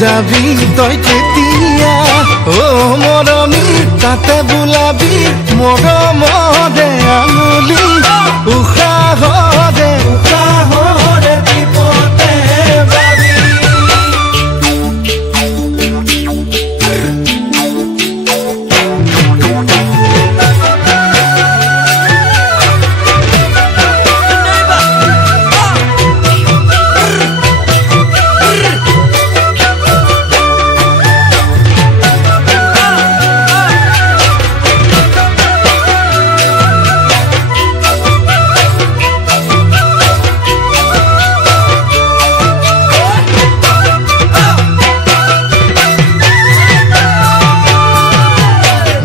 যাবি তই কেতিয়া ও মৰমী তাতে বোলাবি মৰমৰে আঙুলি উশাহৰে উশাহৰে টিপতে বাবি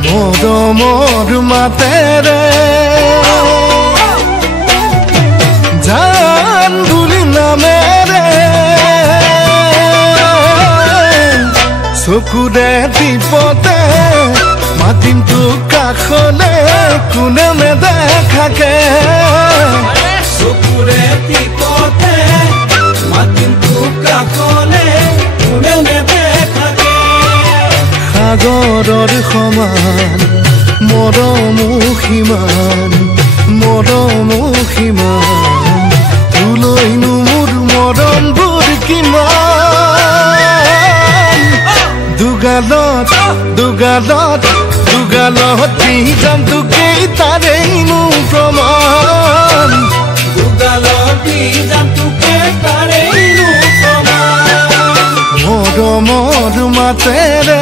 মৰমৰ মাতেৰে জান বুলি নামেৰে চকুৰে টিপতে মাতিম তোক কাষলে কোনে নেদেখাকে চকুৰে টিপতে মাতিম তোক কাষলে কোনে নেদেখাকে সাগৰৰ সমান মৰমো সিমান তোলৈনো মোৰ মৰমবোৰ কিমান দুগালত দি যাম তোকেই তাৰেইনো প্ৰমাণ দুগালত দি যাম তোকেই তাৰেইনো প্ৰমাণ মৰমৰ মাতেৰে